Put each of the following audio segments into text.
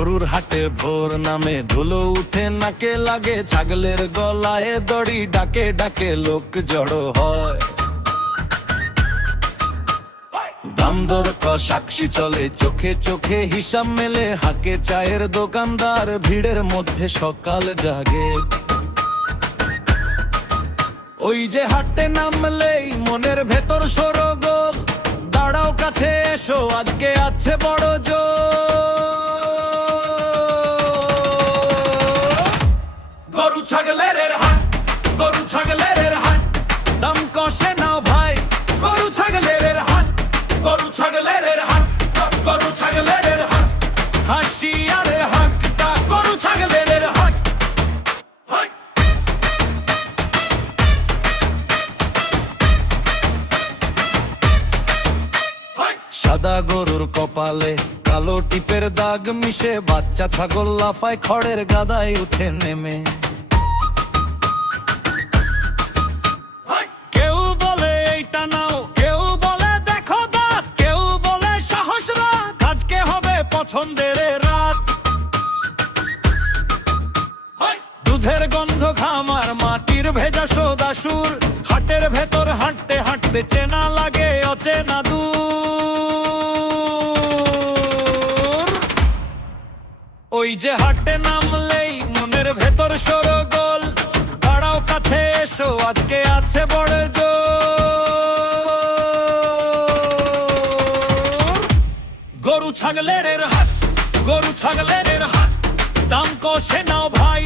গরুর হাটে ভোর নামে ধুলো উঠে নাকে লাগে, ছাগলের গলায় দড়ি, ডাকে ডাকে লোক জড়ো হয়। দাম দর কষাকষি চলে, চোখে চোখে হিসাব মেলে, হাঁকে চায়ের দোকানদার, ভিড়ের মধ্যে সকাল জাগে। ওই যে হাটে নামলেই মনের ভেতর শোরগোল, দাঁড়াও কাছে এসো আজকে আছে বড় জোর। গরু ছাগলের হাট, গরু ছাগলের হাট, দাম কষে নাও ভাই, গরু ছাগলের হাট, গরু ছাগলের হাট, গরু ছাগলের হাট, হাসি আরে হাটটা গরু ছাগলের হাট। সাদা গরুর কপালে কালো টিপের দাগ মিশে, বাচ্চা ছাগল লাফায় খড়ের গাদায় উঠে নেমে। কেউ বলে এইটা নাও, কেউ বলে দেখো দাঁত, কেউ বলে সাহস রাখ, আজকে হবে পছন্দের রাত। দুধের গন্ধ খামার মাটির ভেজা সোদা সুর, হাটের ভেতর হাঁটতে হাঁটতে চেনা লাগে অচেনা দূর। ওই যে হাটে নামলেই মনের ভেতর শোরগোল, দাঁড়াও কাছে এসো আজকে আছে বড় জোর। গরু ছাগলের হাট, গরু ছাগলের হাট, দাম কষে নাও ভাই,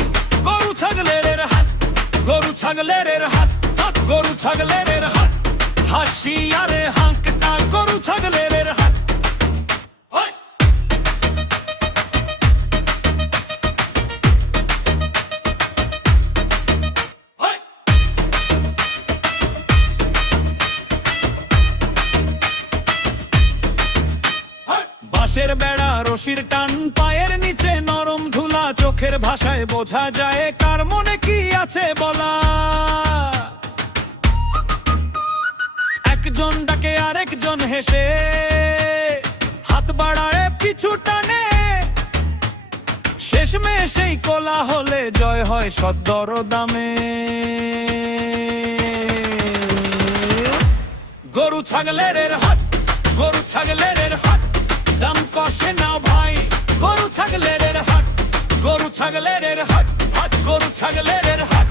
গরু ছাগলের হাট, গরু ছাগলের হাট, গরু ছাগলের হাট, হাসি আরে হাঁকটা গরু ছাগলের হাট। বাঁশের বেড়া রশির টান, পায়ের নিচে নরম ধুলা, চোখের ভাষায় বোঝা যায় কার মনে কি আছে বলা। একজন ডাকে আরেকজন হেসে, হাত বাড়ায় পিছু টানে, শেষমেশ সেই কোলা হলে জয় হয় সদ্দর দামে। গরু ছাগলের হাট, গরু ছাগলের হাট, দাম কষে নাও ভাই, গরু ছাগলের হাট, গরু ছাগলের হাট, গরু ছাগলের হাট,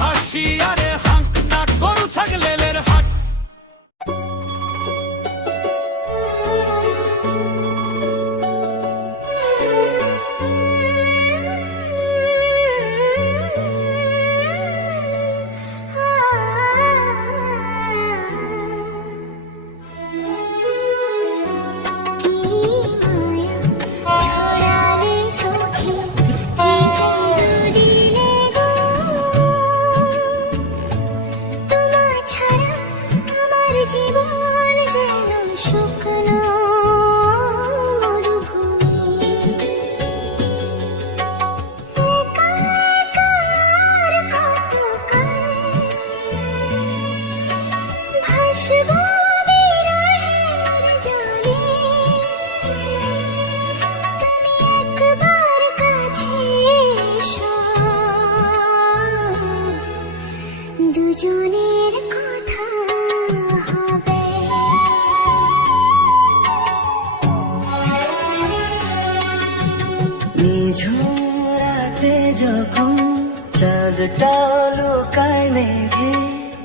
হাসি আরে হাঁকনা গরু ছাগলের হাট। দুজনের কথা হবে নিঝুম রাতে যখন চাঁদটা লুকায় মেঘে,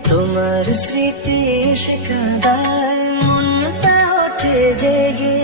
তোমার স্মৃতি এসে কাঁদায় মনটা ওঠে জেগে।